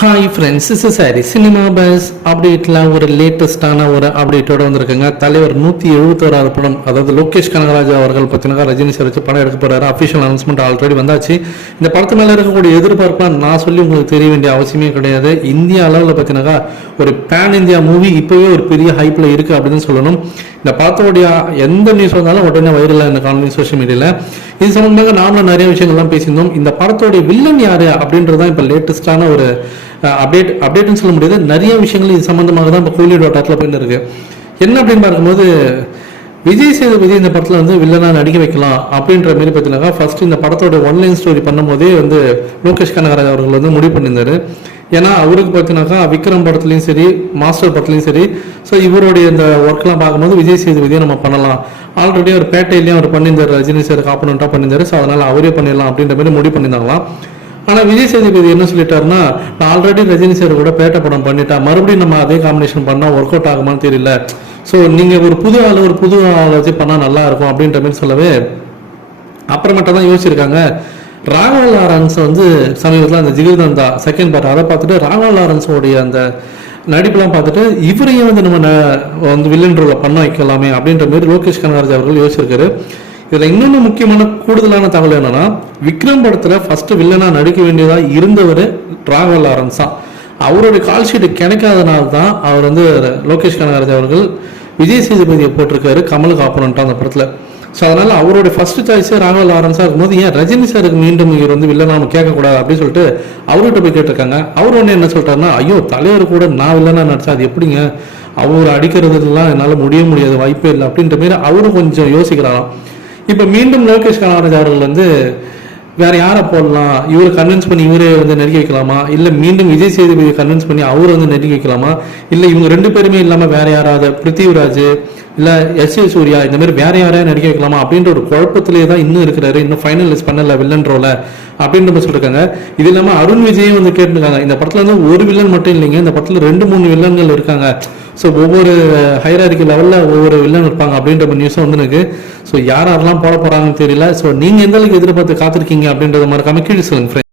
Hi friends is sari cinema bus அப்டேட்டில் ஒரு லேட்டஸ்டான ஒரு அப்டேட்டோட வந்திருக்குங்க. தலைவர் நூற்றி எழுபத்தோராது படம் அதாவது லோகேஷ் கனகராஜ் அவர்கள் பார்த்தீங்கன்னா ரஜினி சார் வச்சு படம் எடுக்க போகிறாரு அஃபிஷியல் அனௌன்ஸ்மெண்ட் ஆல்ரெடி வந்தாச்சு. இந்த படத்து மேலே இருக்கக்கூடிய எதிர்பார்ப்பெலாம் நான் சொல்லி உங்களுக்கு தெரிய வேண்டிய அவசியமே கிடையாது. இந்திய அளவில் பார்த்தீங்கன்னா ஒரு பேன் இந்தியா மூவி இப்போவே ஒரு பெரிய ஹைப்பில் இருக்குது அப்படின்னு சொல்லணும். இந்த படத்தோடைய எந்த நியூஸ் வந்தாலும் உடனே வைரலாக இந்த காணொலி சோஷியல் மீடியாவில் இது சம்பந்தமாக நாமளும் நிறைய விஷயங்கள்லாம் பேசியிருந்தோம். இந்த படத்தோடைய வில்லன் யார் அப்படின்றது தான் இப்போ லேட்டஸ்டான ஒரு அப்டேட் அப்டேட்னு சொல்ல முடியாது. நிறைய விஷயங்கள் இது சம்மந்தமாக தான் இப்போ கோலி டாட் ஆட்டில் போயிட்டு இருக்கு. என்ன அப்படின்னு பார்க்கும்போது விஜய் சேதுபதி இந்த படத்தில் வந்து வில்லனாக நடிக்க வைக்கலாம் அப்படின்ற மாரி பார்த்தீங்கன்னா ஃபர்ஸ்ட் இந்த படத்தோட ஒன்லைன் ஸ்டோரி பண்ணும்போதே வந்து லோகேஷ் கனகராஜ் அவர்கள் வந்து முடிவு பண்ணியிருந்தாரு. ஏன்னா அவருக்கு பார்த்தீங்கன்னாக்கா விக்ரம் படத்துலையும் சரி மாஸ்டர் படத்துலையும் சரி ஸோ இவருடைய இந்த ஒர்க்லாம் பார்க்கும்போது விஜய் சேதுபதியை நம்ம பண்ணலாம். ஆல்ரெடி ஒரு பேட்டையிலையும் அவர் பண்ணியிருந்தார் ரஜினி சார் காப்பனண்ட்டாக பண்ணியிருந்தாரு ஸோ அதனால் அவரே பண்ணிடலாம் அப்படின்ற மாதிரி முடிவு பண்ணியிருந்தாங்களாம். ஆனால் விஜய் சேதுபதி என்ன சொல்லிட்டாருன்னா நான் ஆல்ரெடி ரஜினி சார் கூட பேட்ட படம் பண்ணிட்டா மறுபடியும் நம்ம அதே காம்பினேஷன் பண்ணால் ஒர்க் அவுட் ஆகுமான்னு தெரியல. ஸோ நீங்கள் ஒரு புது ஆள் ஒரு புது ஆள் வச்சு பண்ணால் நல்லா இருக்கும் அப்படின்ற மாதிரி சொல்லவே அப்புறமேட்டா தான் யோசிச்சிருக்காங்க. ராகவ லாரன்ஸ் வந்து சமீபத்தில் அந்த ஜிகிர்தந்தா செகண்ட் பார்ட் அதை பார்த்துட்டு ராகவ லாரன்ஸோடைய அந்த நடிப்பெல்லாம் பார்த்துட்டு இவரையும் வந்து நம்ம வந்து வில்லன் ரோலில் பண்ண வைக்கலாமே அப்படின்ற மாதிரி லோகேஷ் கனகராஜ் அவர்கள் யோசிச்சிருக்காரு. இதில் இன்னொன்று முக்கியமான கூடுதலான தகவல் என்னன்னா விக்ரம் படத்தில் ஃபர்ஸ்ட் வில்லனாக நடிக்க வேண்டியதாக இருந்தவர் டிராவல் லாரன்ஸ் தான். அவருடைய கால் ஷீட் கிடைக்காதனால தான் அவர் வந்து லோகேஷ் கனகராஜ் அவர்கள் விஜய் சேதுபதியை போட்டிருக்காரு கமலுக்கு ஆப்போனண்ட்டாக அந்த படத்தில். ஸோ அதனால் அவருடைய ஃபர்ஸ்ட் சாய்ஸே ராகவ லாரன்ஸாக இருக்கும்போது ஏன் ரஜினி சாருக்கு மீண்டும் இவர் வந்து வில்லனா நம்ம கேட்கக்கூடாது? அப்படின்னு சொல்லிட்டு அவர்கிட்ட போய் கேட்டிருக்காங்க. அவர் ஒன்று என்ன சொல்கிறாருன்னா ஐயோ தலைவர் கூட நான் வில்லனா நடிச்சா அது எப்படிங்க? அவர் அடிக்கிறதுலாம் என்னால் முடிய முடியாது வாய்ப்பே இல்லை. அப்படின்ற மாதிரி அவரும் கொஞ்சம் யோசிக்கிறாராம். இப்போ மீண்டும் லோகேஷ் கனகராஜ் அவர்கள் வந்து வேற யாரை போடலாம்? இவரை கன்வின்ஸ் பண்ணி இவரே வந்து நடிக்க வைக்கலாமா? இல்ல மீண்டும் விஜய் சேதுபதியை கன்வின்ஸ் பண்ணி அவரை வந்து நடிக்க வைக்கலாமா? இல்ல இவங்க ரெண்டு பேருமே இல்லாம வேற யாராவது? பிருத்திவிராஜ் இல்லை எஸ் ஏ சூர்யா இந்த மாதிரி வேற யாரையா நடிக்க வைக்கலாமா அப்படின்ற ஒரு குழப்பத்திலே தான் இன்னும் இருக்கிறாரு. இன்னும் ஃபைனலைஸ் பண்ணல வில்லன் ரோல அப்படின்ற மாதிரி சொல்லிருக்காங்க. இது இல்லாமல் அருண் விஜயும் வந்து கேட்டுருக்காங்க. இந்த படத்துல வந்து ஒரு வில்லன் மட்டும் இல்லைங்க. இந்த படத்துல ரெண்டு மூணு வில்லன்கள் இருக்காங்க. ஸோ ஒவ்வொரு ஹைராரிக்கு லெவலில் ஒவ்வொரு வில்லன் இருப்பாங்க அப்படின்ற ஒரு நியூஸும் வந்து எனக்கு ஸோ யார் யாரெல்லாம் போட போகிறாங்கன்னு தெரியல. ஸோ நீங்கள் எந்த அளவுக்கு எதிர்பார்த்து காத்திருக்கீங்க அப்படின்றத மறக்காம கீழே சொல்லுங்க.